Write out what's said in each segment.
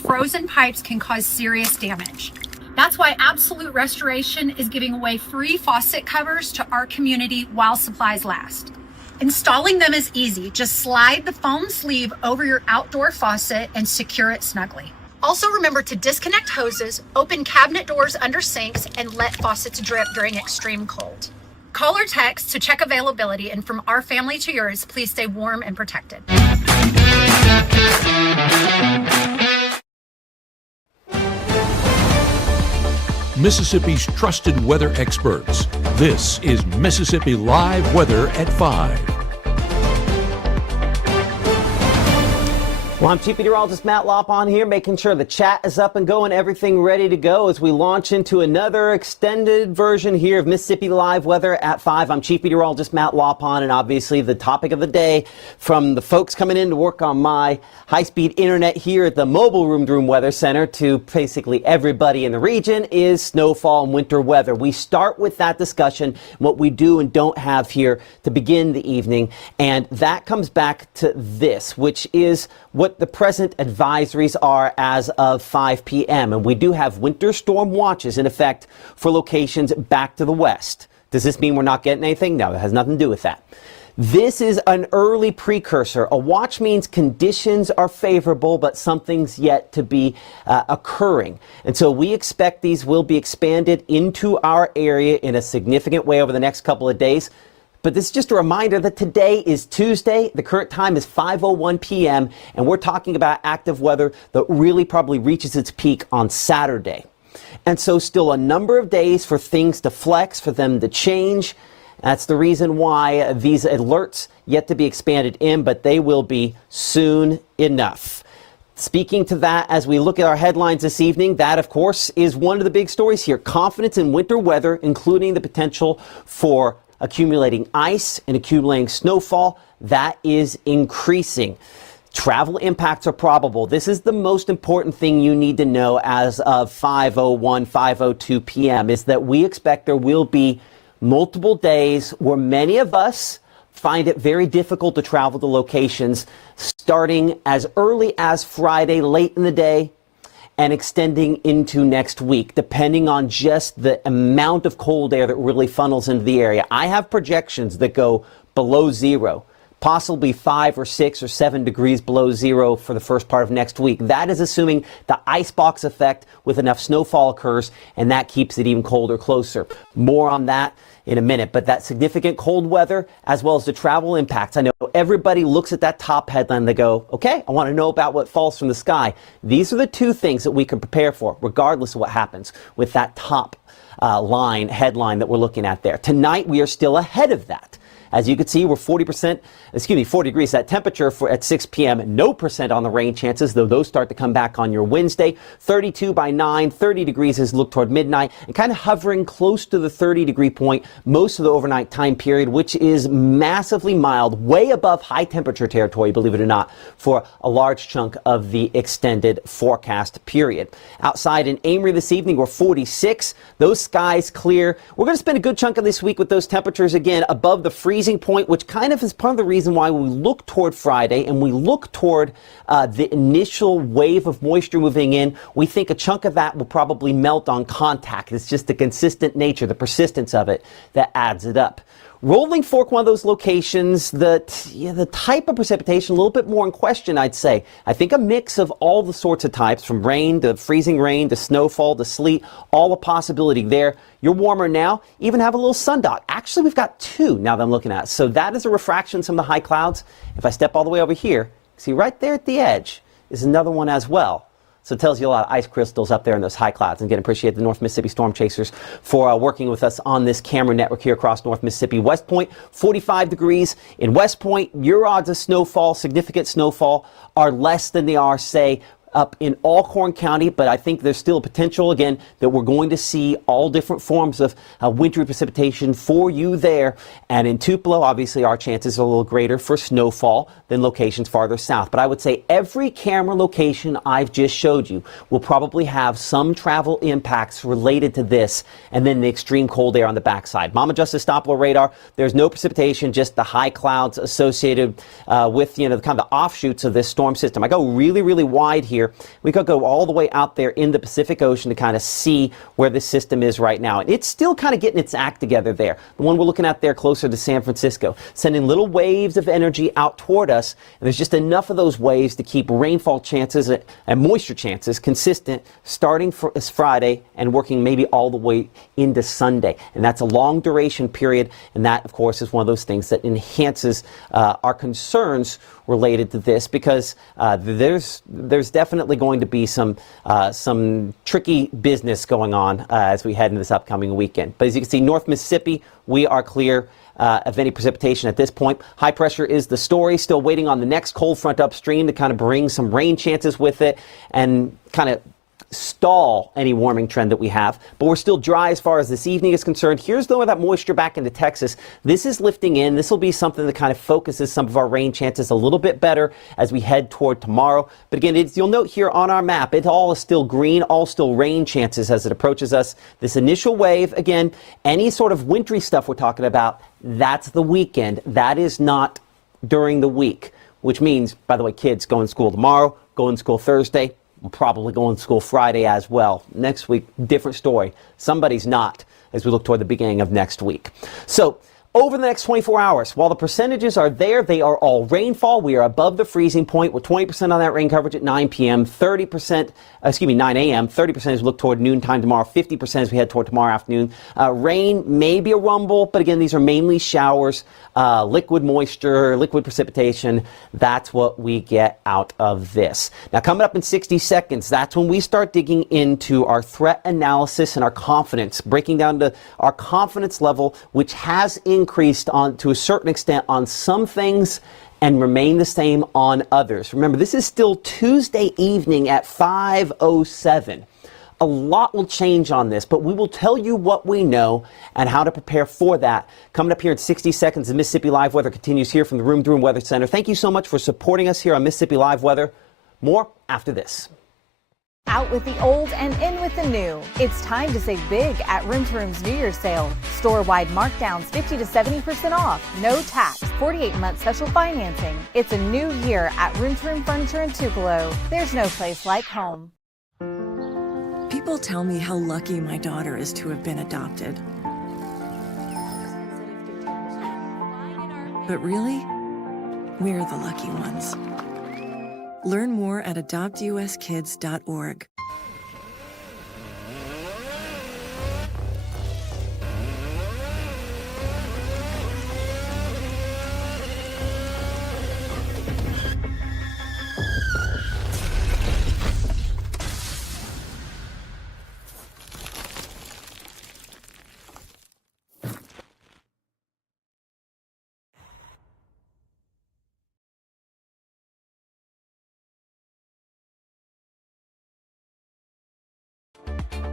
Frozen pipes can cause serious damage. That's why Absolute Restoration is giving away free faucet covers to our community while supplies last. Installing them is easy. Just slide the foam sleeve over your outdoor faucet and secure it snugly. Also remember to disconnect hoses, open cabinet doors under sinks, and let faucets drip during extreme cold. Call or text to check availability, and from our family to yours, please stay warm and protected. Mississippi's trusted weather experts. This is Mississippi Live Weather at 5. Well, I'm Chief Meteorologist Matt Loppon here, making sure the chat is up and going, everything ready to go as we launch into another extended version here of Mississippi Live Weather at 5. I'm Chief Meteorologist Matt Loppon, and obviously the topic of the day from the folks coming in to work on my high-speed internet here at the Mobile Room Weather Center to basically everybody in the region is snowfall and winter weather. We start with that discussion, what we do and don't have here to begin the evening, and that comes back to this, which is what the present advisories are as of 5 p.m. And we do have winter storm watches in effect for locations back to the west. Does this mean we're not getting anything? No, it has nothing to do with that. This is an early precursor. A watch means conditions are favorable, but something's yet to be occurring. And so we expect these will be expanded into our area in a significant way over the next couple of days. But this is just a reminder that today is Tuesday. The current time is 5:01 p.m. and we're talking about active weather that really probably reaches its peak on Saturday. And so still a number of days for things to flex, for them to change. That's the reason why these alerts yet to be expanded in, but they will be soon enough. Speaking to that, as we look at our headlines this evening, that, of course, is one of the big stories here. Confidence in winter weather, including the potential for accumulating ice and accumulating snowfall, that is increasing. Travel impacts are probable. This is the most important thing you need to know as of 5:01, 5:02 p.m. is that we expect there will be multiple days where many of us find it very difficult to travel to locations starting as early as Friday late in the day and extending into next week, depending on just the amount of cold air that really funnels into the area. I have projections that go below zero, possibly 5 or 6 or 7 degrees below zero for the first part of next week. That is assuming the icebox effect with enough snowfall occurs, and that keeps it even colder closer. More on that in a minute, but that significant cold weather as well as the travel impacts. I know everybody looks at that top headline and they go, okay, I want to know about what falls from the sky. These are the two things that we can prepare for, regardless of what happens with that top headline that we're looking at there. Tonight, we are still ahead of that. As you can see, we're 40 degrees. That temperature at 6 p.m., no percent on the rain chances, though those start to come back on your Wednesday. 32 by 9, 30 degrees as look toward midnight, and kind of hovering close to the 30-degree point most of the overnight time period, which is massively mild, way above high temperature territory, believe it or not, for a large chunk of the extended forecast period. Outside in Amory this evening, we're 46. Those skies clear. We're going to spend a good chunk of this week with those temperatures again above the freezing point, which kind of is part of the reason why we look toward Friday and we look toward the initial wave of moisture moving in. We think a chunk of that will probably melt on contact. It's just the consistent nature, the persistence of it that adds it up. Rolling Fork, one of those locations that, the type of precipitation, a little bit more in question, I'd say. I think a mix of all the sorts of types, from rain to freezing rain to snowfall to sleet, all a possibility there. You're warmer now, even have a little sun dot. Actually, we've got 2 now that I'm looking at. So that is a refraction from the high clouds. If I step all the way over here, see right there at the edge is another one as well. So it tells you a lot of ice crystals up there in those high clouds. And again, appreciate the North Mississippi Storm Chasers for working with us on this camera network here across North Mississippi. West Point, 45 degrees. In West Point, your odds of snowfall, significant snowfall, are less than they are, say, up in Alcorn County, but I think there's still a potential, again, that we're going to see all different forms of wintry precipitation for you there. And in Tupelo, obviously, our chances are a little greater for snowfall than locations farther south. But I would say every camera location I've just showed you will probably have some travel impacts related to this, and then the extreme cold air on the backside. Mama Justice Doppler radar, there's no precipitation, just the high clouds associated with, the kind of the offshoots of this storm system. I go really, really wide here here. We could go all the way out there in the Pacific Ocean to kind of see where this system is right now. And it's still kind of getting its act together there. The one we're looking at there closer to San Francisco, sending little waves of energy out toward us. And there's just enough of those waves to keep rainfall chances and moisture chances consistent starting this Friday and working maybe all the way into Sunday. And that's a long duration period. And that, of course, is one of those things that enhances our concerns related to this, because there's definitely going to be some tricky business going on as we head into this upcoming weekend. But as you can see, North Mississippi, we are clear of any precipitation at this point. High pressure is the story, still waiting on the next cold front upstream to kind of bring some rain chances with it and kind of stall any warming trend that we have. But we're still dry as far as this evening is concerned. Here's though that moisture back into Texas. This is lifting in. This will be something that kind of focuses some of our rain chances a little bit better as we head toward tomorrow. But again, you'll note here on our map, it all is still green, all still rain chances as it approaches us. This initial wave, again, any sort of wintry stuff we're talking about, that's the weekend. That is not during the week, which means, by the way, kids going to school tomorrow, going to school Thursday, we'll probably go on school Friday as well. Next week, different story. Somebody's not as we look toward the beginning of next week. So over the next 24 hours, while the percentages are there, they are all rainfall. We are above the freezing point with 20% on that rain coverage at 9 p.m., 9 a.m., 30% as we look toward noontime tomorrow, 50% as we head toward tomorrow afternoon. Rain may be a rumble, but again, these are mainly showers, liquid moisture, liquid precipitation. That's what we get out of this. Now, coming up in 60 seconds, that's when we start digging into our threat analysis and our confidence, breaking down to our confidence level, which has increased to a certain extent on some things and remain the same on others. Remember, this is still Tuesday evening at 5:07. A lot will change on this, but we will tell you what we know and how to prepare for that. Coming up here in 60 seconds, the Mississippi Live Weather continues here from the Room to Room Weather Center. Thank you so much for supporting us here on Mississippi Live Weather. More after this. Out with the old and in with the new. It's time to save big at Room to Room's New Year's sale. Store-wide markdowns 50 to 70% off. No tax. 48-month special financing. It's a new year at Room to Room Furniture in Tupelo. There's no place like home. People tell me how lucky my daughter is to have been adopted. But really, we're the lucky ones. Learn more at adoptuskids.org.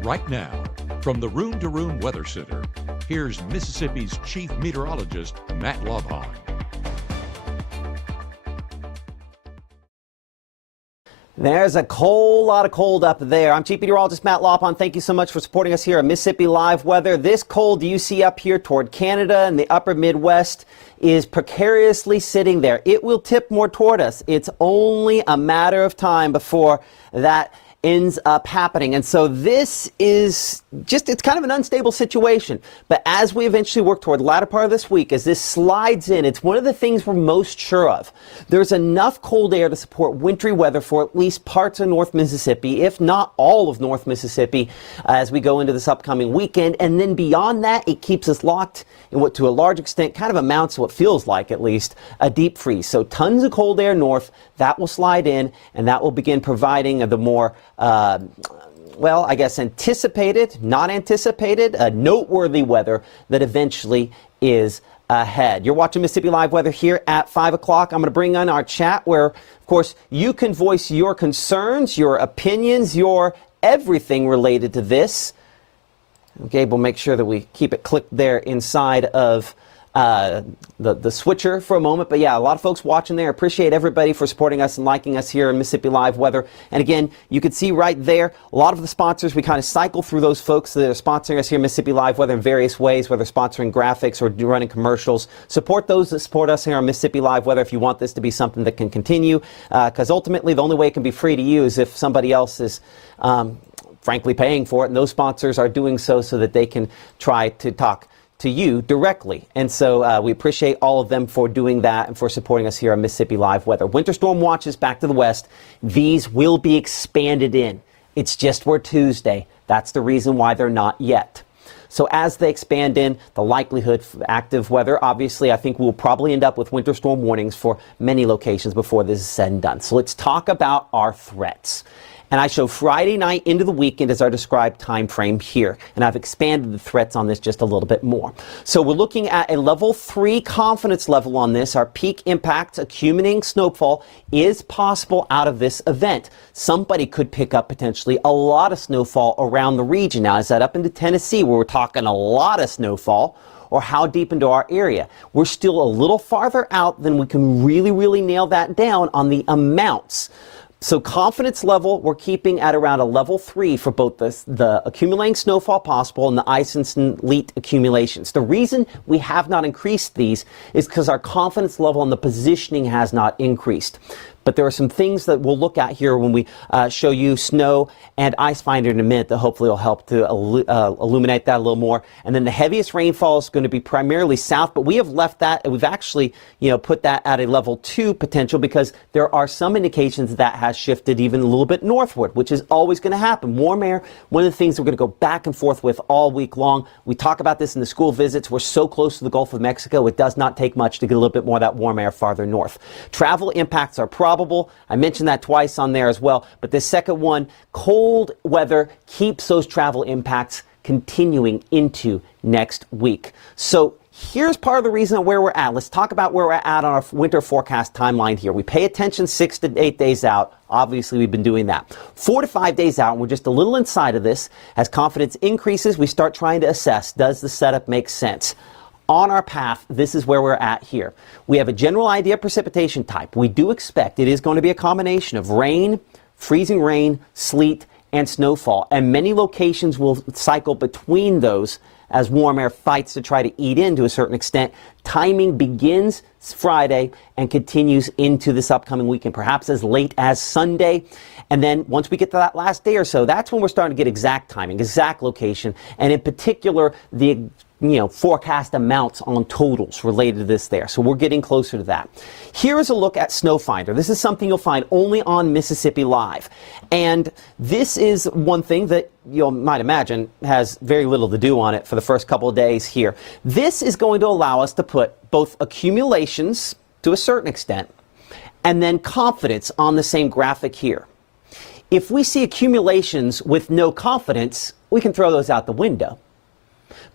Right now, from the Room to Room Weather Center, here's Mississippi's Chief Meteorologist, Matt Lovhawn. There's a whole lot of cold up there. I'm Chief Meteorologist Matt Lopon. Thank you so much for supporting us here on Mississippi Live Weather. This cold you see up here toward Canada and the upper Midwest is precariously sitting there. It will tip more toward us. It's only a matter of time before that ends up happening. And so this is just, it's kind of an unstable situation. But as we eventually work toward the latter part of this week, as this slides in, it's one of the things we're most sure of. There's enough cold air to support wintry weather for at least parts of North Mississippi, if not all of North Mississippi, as we go into this upcoming weekend. And then beyond that, it keeps us locked in what to a large extent kind of amounts to what feels like, at least, a deep freeze. So tons of cold air north, that will slide in, and that will begin providing the more well, I guess anticipated, not anticipated, noteworthy weather that eventually is ahead. You're watching Mississippi Live Weather here at 5 o'clock. I'm going to bring on our chat where, of course, you can voice your concerns, your opinions, your everything related to this. Gabe will make sure that we keep it clicked there inside of the switcher for a moment. But yeah, a lot of folks watching there. Appreciate everybody for supporting us and liking us here in Mississippi Live Weather. And again, you can see right there, a lot of the sponsors, we kind of cycle through those folks that are sponsoring us here in Mississippi Live Weather in various ways, whether sponsoring graphics or running commercials. Support those that support us here on Mississippi Live Weather if you want this to be something that can continue, because ultimately the only way it can be free to you is if somebody else is frankly paying for it, and those sponsors are doing so that they can try to talk to you directly. And so we appreciate all of them for doing that and for supporting us here on Mississippi Live Weather. Winter storm watches back to the west. These will be expanded in. It's just we're Tuesday. That's the reason why they're not yet. So as they expand in, the likelihood for active weather, obviously, I think we'll probably end up with winter storm warnings for many locations before this is said and done. So let's talk about our threats. And I show Friday night into the weekend as our described time frame here. And I've expanded the threats on this just a little bit more. So we're looking at a level 3 confidence level on this. Our peak impact accumulating snowfall is possible out of this event. Somebody could pick up potentially a lot of snowfall around the region. Now, is that up into Tennessee where we're talking a lot of snowfall? Or how deep into our area? We're still a little farther out than we can really nail that down on the amounts. So confidence level, we're keeping at around a level 3 for both the accumulating snowfall possible and the ice and sleet accumulations. The reason we have not increased these is because our confidence level and the positioning has not increased. But there are some things that we'll look at here when we show you snow and ice finder in a minute that hopefully will help to illuminate that a little more. And then the heaviest rainfall is going to be primarily south, but we have left that, we've actually, put that at a level 2 potential because there are some indications that has shifted even a little bit northward, which is always going to happen. Warm air, one of the things we're going to go back and forth with all week long. We talk about this in the school visits. We're so close to the Gulf of Mexico, it does not take much to get a little bit more of that warm air farther north. Travel impacts are probable. I mentioned that twice on there as well. But the second one, cold weather keeps those travel impacts continuing into next week. So here's part of the reason where we're at. Let's talk about where we're at on our winter forecast timeline here. We pay attention 6 to 8 days out. Obviously, we've been doing that. 4 to 5 days out, and we're just a little inside of this. As confidence increases, we start trying to assess, does the setup make sense? On our path, this is where we're at here. We have a general idea of precipitation type. We do expect it is going to be a combination of rain, freezing rain, sleet, and snowfall. And many locations will cycle between those as warm air fights to try to eat in to a certain extent. Timing begins Friday and continues into this upcoming weekend, perhaps as late as Sunday. And then once we get to that last day or so, that's when we're starting to get exact timing, exact location, and in particular, the forecast amounts on totals related to this there. So we're getting closer to that. Here is a look at Snow Finder. This is something you'll find only on Mississippi Live. And this is one thing that you might imagine has very little to do on it for the first couple of days here. This is going to allow us to put both accumulations to a certain extent and then confidence on the same graphic here. If we see accumulations with no confidence, we can throw those out the window.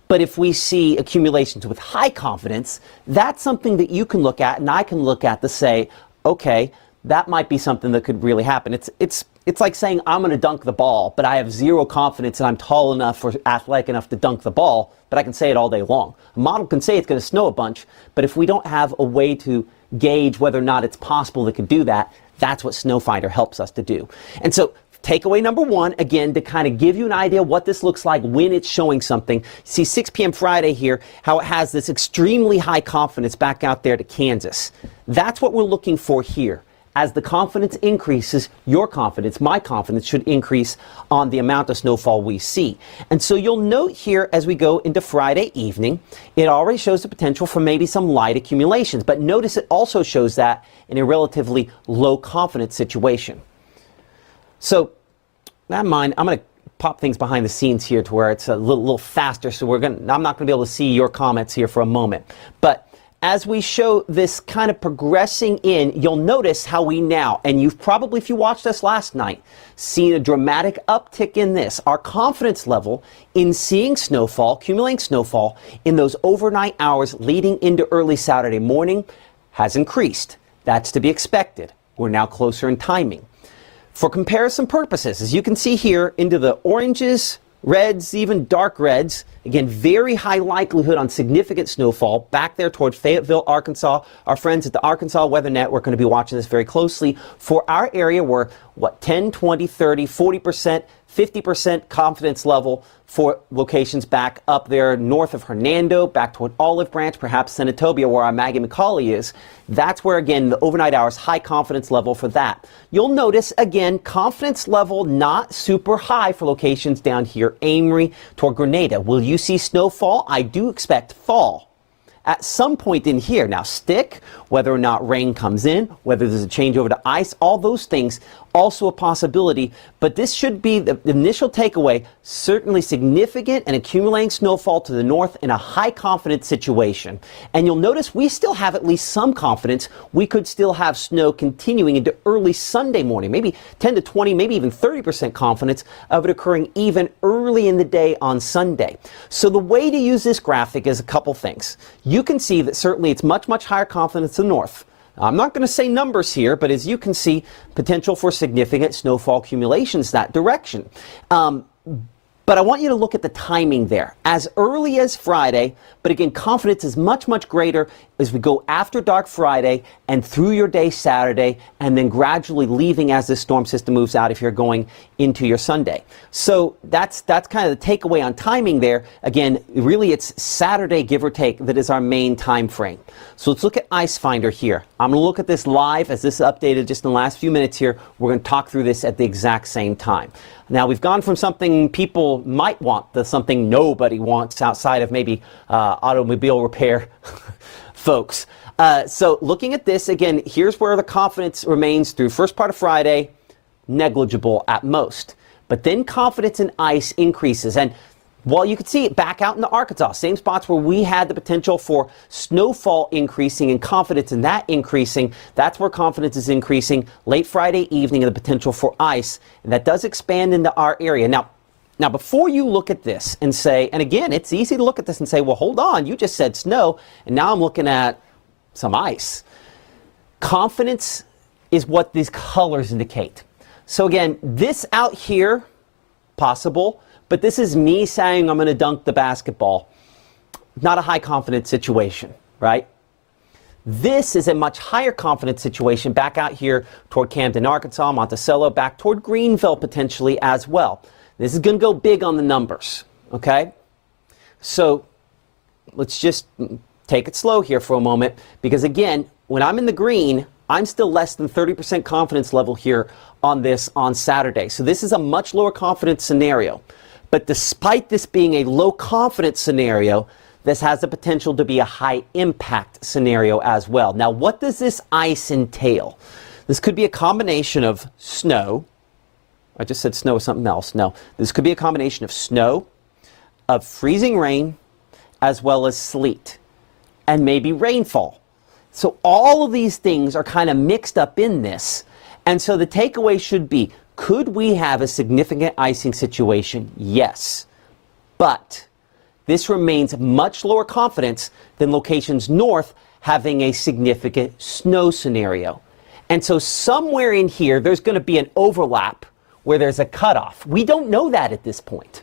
But if we see accumulations with high confidence, that's something that you can look at and I can look at to say, okay, that might be something that could really happen. It's like saying I'm going to dunk the ball, but I have zero confidence that I'm tall enough or athletic enough to dunk the ball, but I can say it all day long. A model can say it's going to snow a bunch, but if we don't have a way to gauge whether or not it's possible they could do that, that's what Snow Finder helps us to do. And so takeaway number 1, again, to kind of give you an idea what this looks like when it's showing something. See 6 p.m. Friday here, how it has this extremely high confidence back out there to Kansas. That's what we're looking for here. As the confidence increases, your confidence, my confidence, should increase on the amount of snowfall we see. And so you'll note here as we go into Friday evening, it already shows the potential for maybe some light accumulations. But notice it also shows that in a relatively low confidence situation. So, that in mind, I'm going to pop things behind the scenes here to where it's a little faster. So I'm not going to be able to see your comments here for a moment. But as we show this kind of progressing in, you'll notice how we now, and you've probably, if you watched us last night, seen a dramatic uptick in this. Our confidence level in seeing snowfall, accumulating snowfall, in those overnight hours leading into early Saturday morning has increased. That's to be expected. We're now closer in timing. For comparison purposes, as you can see here, into the oranges, reds, even dark reds. Again, very high likelihood on significant snowfall back there toward Fayetteville, Arkansas. Our friends at the Arkansas Weather Network are going to be watching this very closely. For our area, we're, 10, 20, 30, 40%, 50% confidence level for locations back up there north of Hernando, back toward Olive Branch, perhaps Senatobia, where our Maggie McCauley is. That's where, again, the overnight hours, high confidence level for that. You'll notice, again, confidence level not super high for locations down here, Amory toward Grenada. Will you see snowfall? I do expect fall at some point in here. Now, stick, whether or not rain comes in, whether there's a change over to ice, all those things, also a possibility. But this should be the initial takeaway, certainly significant and accumulating snowfall to the north in a high confidence situation. And you'll notice we still have at least some confidence. We could still have snow continuing into early Sunday morning, maybe 10 to 20, maybe even 30% confidence of it occurring even early in the day on Sunday. So the way to use this graphic is a couple things. You can see that certainly it's much, much higher confidence to the north. I'm not going to say numbers here, but as you can see, potential for significant snowfall accumulations that direction. But I want you to look at the timing there. As early as Friday, but again, confidence is much, much greater as we go after dark Friday and through your day Saturday, and then gradually leaving as this storm system moves out if you're going into your Sunday. So that's kind of the takeaway on timing there. Again, really it's Saturday, give or take, that is our main time frame. So let's look at Ice Finder here. I'm going to look at this live as this is updated just in the last few minutes here. We're going to talk through this at the exact same time. Now, we've gone from something people might want to something nobody wants outside of maybe automobile repair folks. So looking at this, again, here's where the confidence remains through first part of Friday, negligible at most. But then confidence in ice increases. And well, you can see it back out into Arkansas, same spots where we had the potential for snowfall increasing and confidence in that increasing. That's where confidence is increasing late Friday evening and the potential for ice. And that does expand into our area. Now, before you look at this and say, and again, it's easy to look at this and say, well, hold on, you just said snow, and now I'm looking at some ice. Confidence is what these colors indicate. So again, this out here, possible. But this is me saying I'm going to dunk the basketball. Not a high confidence situation, right? This is a much higher confidence situation back out here toward Camden, Arkansas, Monticello, back toward Greenville potentially as well. This is going to go big on the numbers, okay? So let's just take it slow here for a moment, because again, when I'm in the green, I'm still less than 30% confidence level here on this on Saturday. So this is a much lower confidence scenario. But despite this being a low confidence scenario, this has the potential to be a high impact scenario as well. Now, what does this ice entail? This could be a combination of snow. I just said snow is something else. No, this could be a combination of snow, of freezing rain, as well as sleet, and maybe rainfall. So all of these things are kind of mixed up in this. And so the takeaway should be, could we have a significant icing situation? Yes. But this remains much lower confidence than locations north having a significant snow scenario. And so somewhere in here, there's going to be an overlap where there's a cutoff. We don't know that at this point.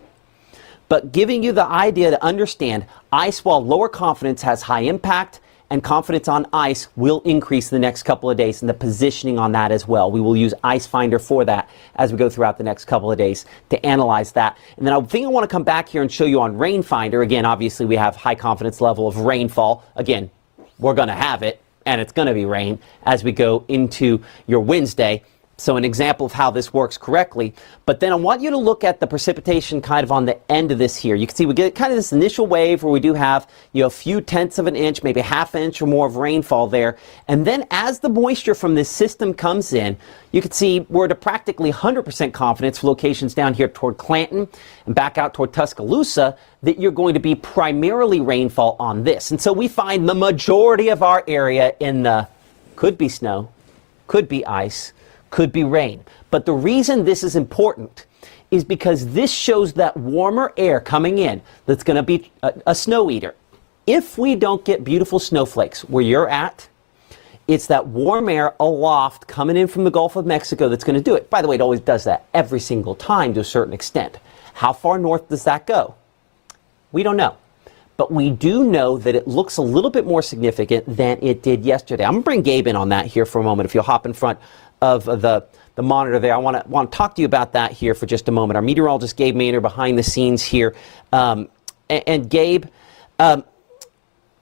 But giving you the idea to understand, ice, while lower confidence, has high impact, and confidence on ice will increase the next couple of days, and the positioning on that as well. We will use Ice Finder for that as we go throughout the next couple of days to analyze that. And then I think I want to come back here and show you on Rain Finder. Again, obviously we have high confidence level of rainfall. Again, we're going to have it, and it's going to be rain as we go into your Wednesday. So an example of how this works correctly. But then I want you to look at the precipitation kind of on the end of this here. You can see we get kind of this initial wave where we do have, a few tenths of an inch, maybe half inch or more of rainfall there. And then as the moisture from this system comes in, you can see we're at a practically 100% confidence for locations down here toward Clanton and back out toward Tuscaloosa that you're going to be primarily rainfall on this. And so we find the majority of our area in the could be snow, could be ice, could be rain. But the reason this is important is because this shows that warmer air coming in that's going to be a snow eater. If we don't get beautiful snowflakes where you're at, it's that warm air aloft coming in from the Gulf of Mexico that's going to do it. By the way, it always does that every single time to a certain extent. How far north does that go? We don't know. But we do know that it looks a little bit more significant than it did yesterday. I'm going to bring Gabe in on that here for a moment. If you'll hop in front of the monitor there, I want to talk to you about that here for just a moment. Our meteorologist, Gabe Maynard, behind the scenes here. And Gabe, I'm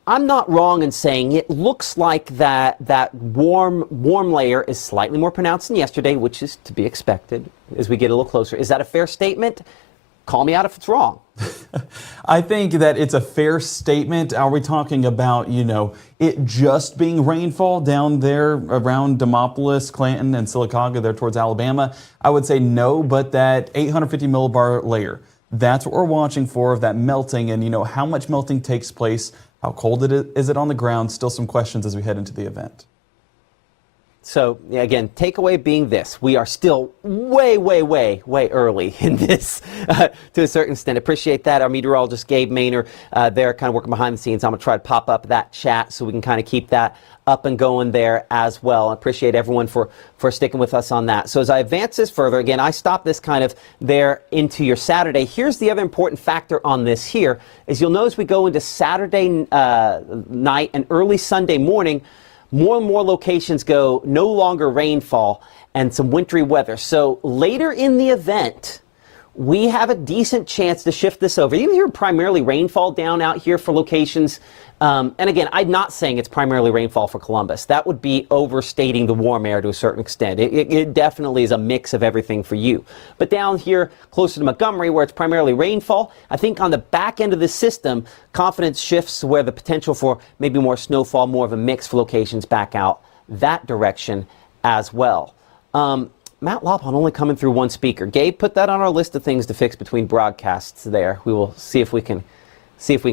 not wrong in saying it looks like that warm layer is slightly more pronounced than yesterday, which is to be expected as we get a little closer. Is that a fair statement? Call me out if it's wrong. I think that it's a fair statement. Are we talking about, it just being rainfall down there around Demopolis, Clanton, and Sylacauga there towards Alabama? I would say no, but that 850 millibar layer, that's what we're watching for, of that melting, and how much melting takes place, how cold is it on the ground? Still some questions as we head into the event. So, again, takeaway being this. We are still way early in this to a certain extent. Appreciate that. Our meteorologist, Gabe Maynard, there kind of working behind the scenes. I'm going to try to pop up that chat so we can kind of keep that up and going there as well. I appreciate everyone for sticking with us on that. So as I advance this further, again, I stop this kind of there into your Saturday. Here's the other important factor on this here is you'll notice we go into Saturday night and early Sunday morning. More and more locations go no longer rainfall and some wintry weather. So later in the event, we have a decent chance to shift this over. Even here, primarily rainfall down out here for locations. And again, I'm not saying it's primarily rainfall for Columbus. That would be overstating the warm air to a certain extent. It definitely is a mix of everything for you. But down here, closer to Montgomery, where it's primarily rainfall, I think on the back end of the system, confidence shifts where the potential for maybe more snowfall, more of a mix for locations back out that direction as well. Matt Lopon only coming through one speaker. Gabe, put that on our list of things to fix between broadcasts there. We will see if we can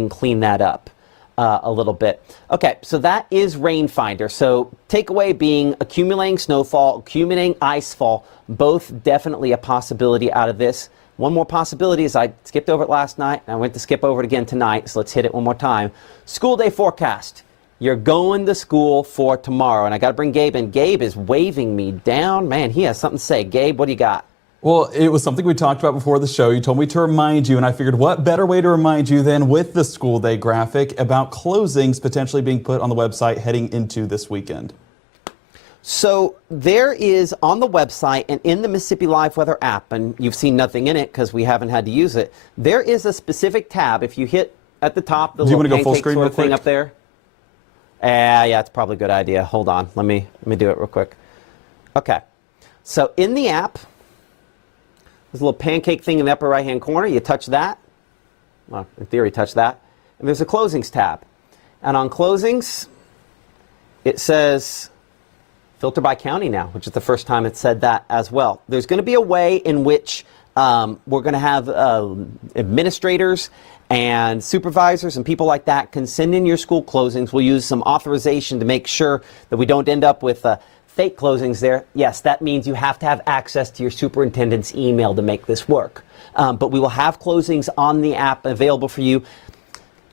clean that up a little bit. Okay, so that is Rainfinder. So takeaway being accumulating snowfall, accumulating icefall, both definitely a possibility out of this. One more possibility is I skipped over it last night, and I went to skip over it again tonight, so let's hit it one more time. School day forecast. You're going to school for tomorrow, and I got to bring Gabe in. Gabe is waving me down. Man, he has something to say. Gabe, what do you got? Well, it was something we talked about before the show. You told me to remind you, and I figured what better way to remind you than with the school day graphic about closings potentially being put on the website heading into this weekend. So there is on the website and in the Mississippi Live Weather app, and you've seen nothing in it because we haven't had to use it, there is a specific tab. If you hit at the top, the little pancake sort of thing up there. Yeah, it's probably a good idea. Hold on. Let me do it real quick. Okay. So in the app, there's a little pancake thing in the upper right-hand corner. You touch that. Well, in theory, touch that. And there's a closings tab. And on closings, it says filter by county now, which is the first time it said that as well. There's going to be a way in which we're going to have administrators and supervisors and people like that can send in your school closings. We'll use some authorization to make sure that we don't end up with fake closings there. Yes, that means you have to have access to your superintendent's email to make this work. But we will have closings on the app available for you.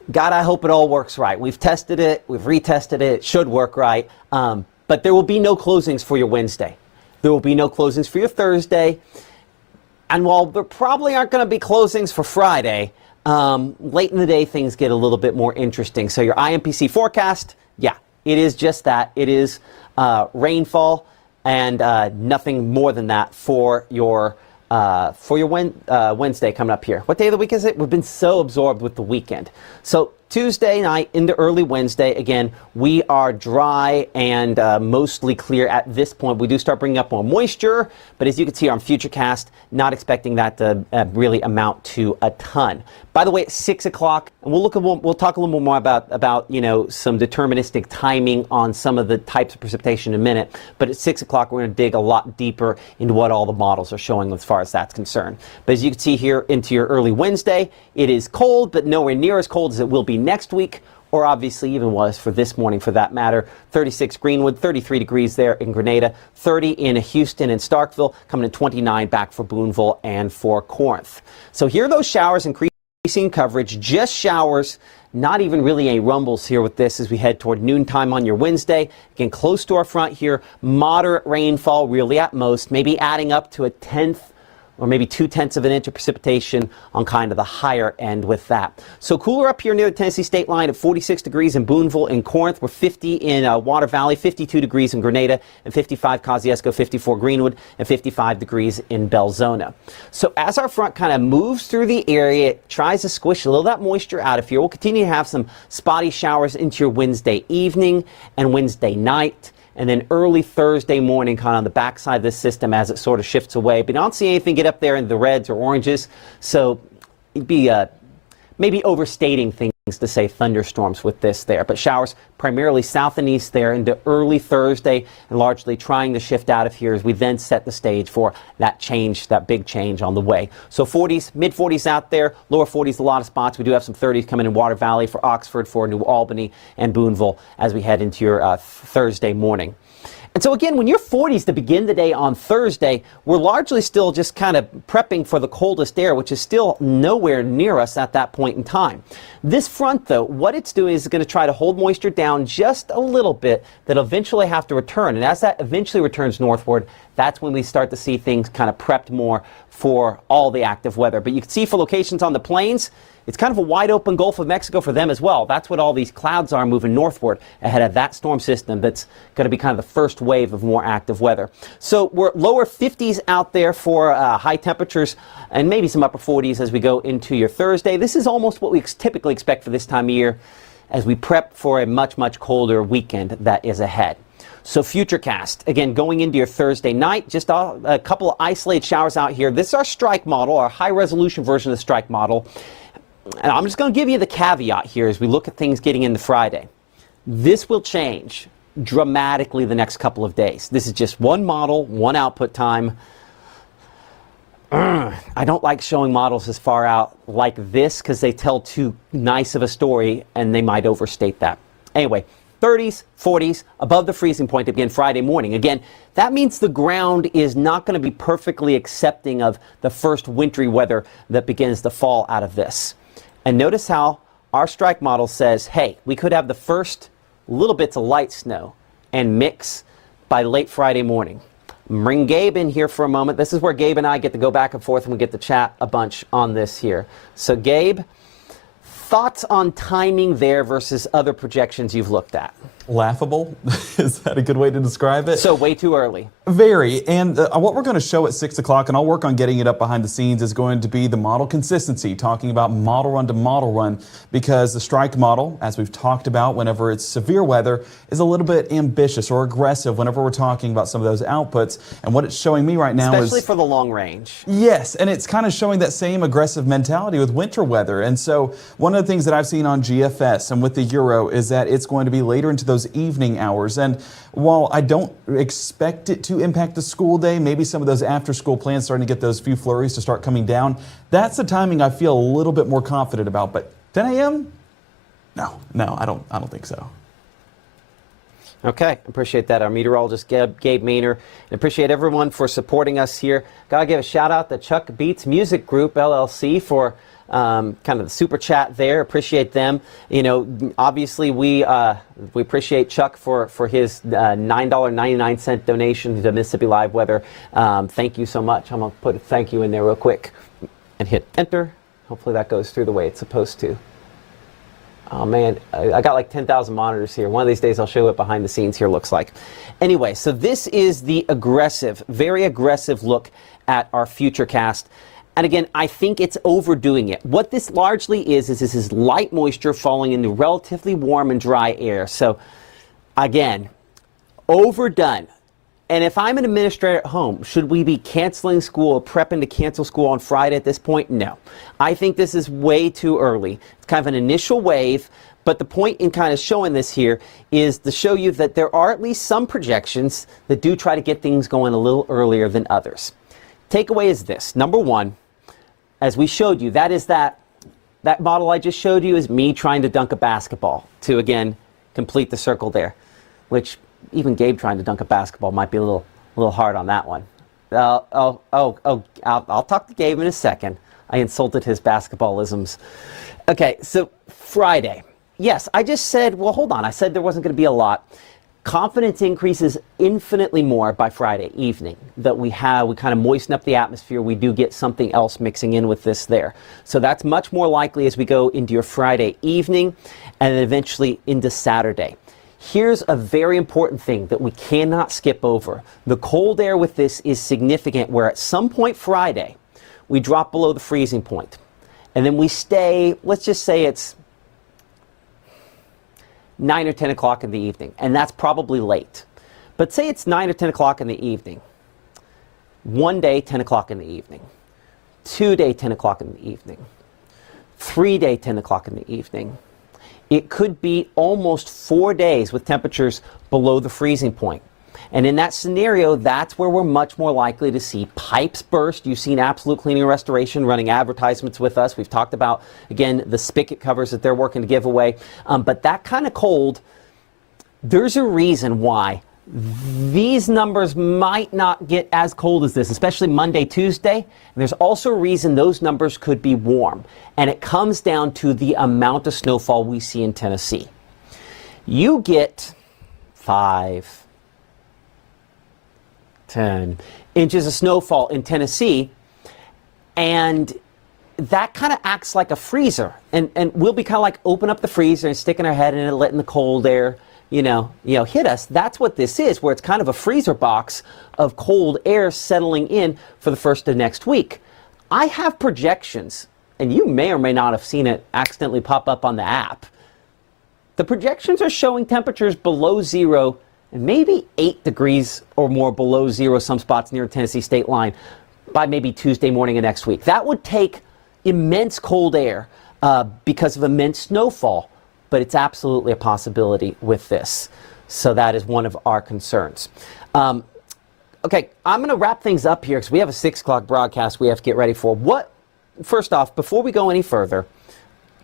God, I hope it all works right. We've tested it. We've retested it. It should work right. But there will be no closings for your Wednesday. There will be no closings for your Thursday. And while there probably aren't going to be closings for Friday, late in the day, things get a little bit more interesting. So your IMPC forecast, yeah, it is just that. It is rainfall and nothing more than that for your Wednesday coming up here. What day of the week is it? We've been so absorbed with the weekend. So Tuesday night into early Wednesday, again, we are dry and mostly clear at this point. We do start bringing up more moisture, but as you can see on Futurecast, not expecting that to really amount to a ton. By the way, at 6 o'clock, and we'll talk a little more about some deterministic timing on some of the types of precipitation in a minute. But at 6 o'clock, we're going to dig a lot deeper into what all the models are showing as far as that's concerned. But as you can see here into your early Wednesday, it is cold, but nowhere near as cold as it will be next week, or obviously even was for this morning for that matter. 36 Greenwood, 33 degrees there in Grenada, 30 in Houston and Starkville, coming to 29 back for Booneville and for Corinth. So here are those showers increasing coverage, just showers, not even really any rumbles here with this as we head toward noontime on your Wednesday. Again, close to our front here, moderate rainfall really at most, maybe adding up to a tenth or maybe 2/10 of an inch of precipitation on kind of the higher end with that. So cooler up here near the Tennessee state line at 46 degrees in Booneville and Corinth. We're 50 in Water Valley, 52 degrees in Grenada, and 55 Kosciuszko, 54 Greenwood, and 55 degrees in Belzona. So as our front kind of moves through the area, it tries to squish a little of that moisture out of here. We'll continue to have some spotty showers into your Wednesday evening and Wednesday night, and then early Thursday morning kind of on the backside of this system as it sort of shifts away. But I don't see anything get up there in the reds or oranges, so it'd be maybe overstating things to say thunderstorms with this there. But showers primarily south and east there into early Thursday, and largely trying to shift out of here as we then set the stage for that change, that big change on the way. So 40s, mid-40s out there, lower 40s, a lot of spots. We do have some 30s coming in Water Valley, for Oxford, for New Albany, and Booneville as we head into your Thursday morning. And so again, when you're 40s to begin the day on Thursday, we're largely still just kind of prepping for the coldest air, which is still nowhere near us at that point in time. This front, though, what it's doing is going to try to hold moisture down just a little bit that'll eventually have to return. And as that eventually returns northward, that's when we start to see things kind of prepped more for all the active weather. But you can see for locations on the plains, it's kind of a wide open Gulf of Mexico for them as well. That's what all these clouds are moving northward ahead of that storm system that's going to be kind of the first wave of more active weather. So we're lower 50s out there for high temperatures and maybe some upper 40s as we go into your Thursday. This is almost what we typically expect for this time of year as we prep for a much, much colder weekend that is ahead. So Futurecast, again, going into your Thursday night, just a couple of isolated showers out here. This is our strike model, our high resolution version of the strike model. And I'm just going to give you the caveat here as we look at things getting into Friday. This will change dramatically the next couple of days. This is just one model, one output time. I don't like showing models as far out like this because they tell too nice of a story and they might overstate that. Anyway, 30s, 40s, above the freezing point again Friday morning. Again, that means the ground is not going to be perfectly accepting of the first wintry weather that begins to fall out of this. And notice how our strike model says, hey, we could have the first little bits of light snow and mix by late Friday morning. Bring Gabe in here for a moment. This is where Gabe and I get to go back and forth and we get to chat a bunch on this here. So Gabe, thoughts on timing there versus other projections you've looked at? Laughable? Is that a good way to describe it? So way too early. Very. And what we're going to show at 6 o'clock, and I'll work on getting it up behind the scenes, is going to be the model consistency, talking about model run to model run, because the strike model, as we've talked about, whenever it's severe weather, is a little bit ambitious or aggressive whenever we're talking about some of those outputs. And what it's showing me right now especially is... for the long range. Yes, and it's kind of showing that same aggressive mentality with winter weather. And so one of the things that I've seen on GFS and with the Euro is that it's going to be later into those evening hours. And while I don't expect it to impact the school day, maybe some of those after school plans starting to get those few flurries to start coming down, that's the timing I feel a little bit more confident about. But 10 a.m.? No, I don't think so. Okay, appreciate that. Our meteorologist, Gabe Maynor, and appreciate everyone for supporting us here. Got to give a shout out to Chuck Beats Music Group, LLC, for kind of the super chat there. Appreciate them. You know, obviously we appreciate Chuck for his $9.99 donation to Mississippi Live Weather. Thank you so much. I'm going to put a thank you in there real quick and hit enter. Hopefully that goes through the way it's supposed to. Oh man, I got like 10,000 monitors here. One of these days I'll show you what behind the scenes here looks like. Anyway, so this is the aggressive, very aggressive look at our Futurecast. And again, I think it's overdoing it. What this largely is this is light moisture falling into relatively warm and dry air. So again, overdone. And if I'm an administrator at home, should we be canceling school, prepping to cancel school on Friday at this point? No. I think this is way too early. It's kind of an initial wave, but the point in kind of showing this here is to show you that there are at least some projections that do try to get things going a little earlier than others. Takeaway is this. Number one, as we showed you, that is that model I just showed you is me trying to dunk a basketball to, again, complete the circle there, which even Gabe trying to dunk a basketball might be a little hard on that one. I'll talk to Gabe in a second. I insulted his basketballisms. Okay, so Friday. Yes, I just said, well, hold on. I said there wasn't going to be a lot. Confidence increases infinitely more by Friday evening that we kind of moisten up the atmosphere. We do get something else mixing in with this there. So that's much more likely as we go into your Friday evening and then eventually into Saturday. Here's a very important thing that we cannot skip over. The cold air with this is significant where at some point Friday, we drop below the freezing point. And then we stay, let's just say it's 9 or 10 o'clock in the evening, and that's probably late. But say it's 9 or 10 o'clock in the evening. One day, 10 o'clock in the evening. 2 day, 10 o'clock in the evening. 3 day, 10 o'clock in the evening. It could be almost 4 days with temperatures below the freezing point. And in that scenario, that's where we're much more likely to see pipes burst. You've seen Absolute Cleaning and Restoration running advertisements with us. We've talked about, again, the spigot covers that they're working to give away. But that kind of cold, there's a reason why these numbers might not get as cold as this, especially Monday, Tuesday. And there's also a reason those numbers could be warm. And it comes down to the amount of snowfall we see in Tennessee. You get 5, 10 inches of snowfall in Tennessee, and that kind of acts like a freezer. And we'll be kind of like open up the freezer and sticking our head in it, letting the cold air, hit us. That's what this is, where it's kind of a freezer box of cold air settling in for the first of next week. I have projections, and you may or may not have seen it accidentally pop up on the app. The projections are showing temperatures below zero and maybe 8 degrees or more below zero, some spots near the Tennessee state line, by maybe Tuesday morning of next week. That would take immense cold air because of immense snowfall, but it's absolutely a possibility with this. So that is one of our concerns. Okay, I'm going to wrap things up here because we have a 6 o'clock broadcast we have to get ready for. First off, before we go any further,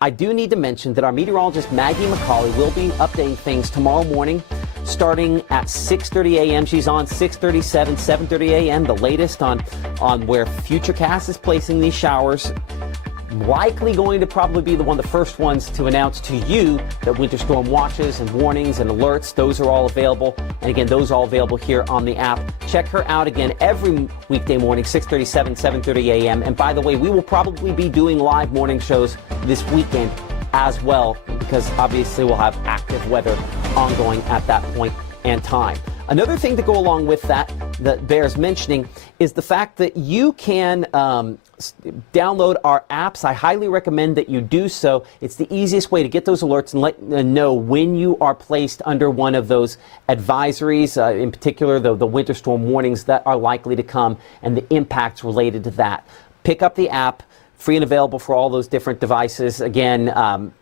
I do need to mention that our meteorologist Maggie McCauley will be updating things tomorrow morning starting at 6:30 a.m. She's on 6:37, 7:30 a.m. the latest on where Futurecast is placing these showers. Likely going to probably be one of the first ones to announce to you that winter storm watches and warnings and alerts, those are all available. And again, those are all available here on the app. Check her out again every weekday morning, 6:37, 7:30 a.m. And by the way, we will probably be doing live morning shows this weekend as well, because obviously we'll have active weather ongoing at that point and time. Another thing to go along with that bears mentioning is the fact that you can download our apps. I highly recommend that you do so. It's the easiest way to get those alerts and let know when you are placed under one of those advisories, in particular the winter storm warnings that are likely to come and the impacts related to that. Pick up the app. Free and available for all those different devices. Again,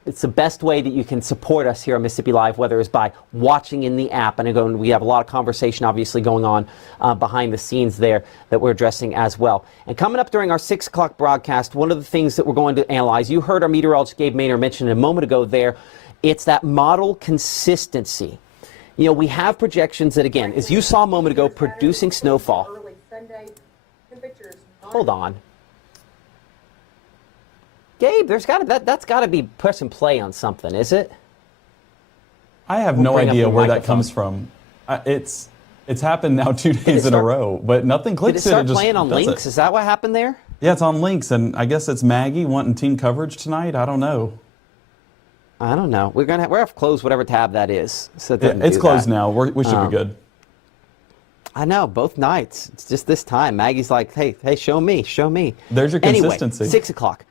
it's the best way that you can support us here on Mississippi Live Weather is by watching in the app. And again, we have a lot of conversation obviously going on behind the scenes there that we're addressing as well. And coming up during our 6 o'clock broadcast, one of the things that we're going to analyze, you heard our meteorologist Gabe Maynard mention a moment ago there, it's that model consistency. We have projections that, again, as you saw a moment ago, producing snowfall. Hold on. Gabe, that's got to be press and play on something, is it? I have no idea where that comes from. It's happened now 2 days in a row, but nothing clicks. Did it start playing on links? Is that what happened there? Yeah, it's on links, and I guess it's Maggie wanting team coverage tonight. I don't know. We're gonna have to close whatever tab that is. So it's closed now. We should be good. I know, both nights. It's just this time. Maggie's like, hey, show me. There's your consistency. Anyway, 6 o'clock.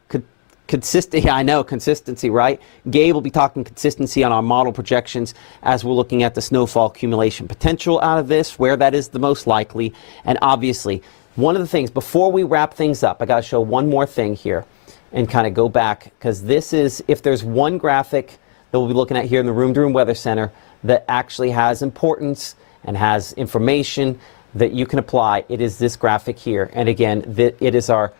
Consistency, right? Gabe will be talking consistency on our model projections as we're looking at the snowfall accumulation potential out of this, where that is the most likely. And obviously, one of the things, before we wrap things up, I got to show one more thing here and kind of go back, because this is, if there's one graphic that we'll be looking at here in the Room to Room Weather Center that actually has importance and has information that you can apply, it is this graphic here. And again, it is our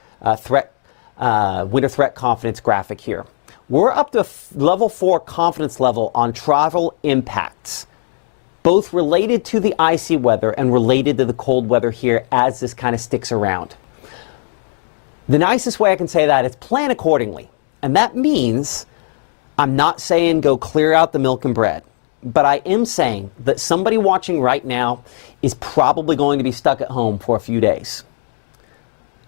winter threat confidence graphic here. We're up to level 4 confidence level on travel impacts, both related to the icy weather and related to the cold weather here as this kind of sticks around. The nicest way I can say that is plan accordingly. And that means I'm not saying go clear out the milk and bread. but I am saying that somebody watching right now is probably going to be stuck at home for a few days.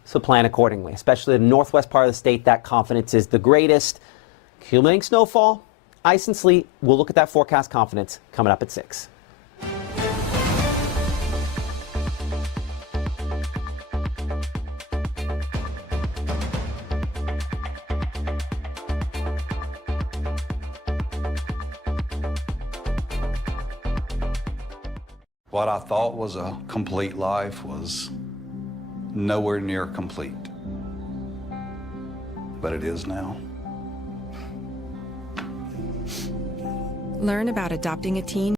So plan accordingly, especially in the northwest part of the state. That confidence is the greatest. Accumulating snowfall, ice and sleet. We'll look at that forecast confidence coming up at 6. What I thought was a complete life was nowhere near complete, but it is now. Learn about adopting a teen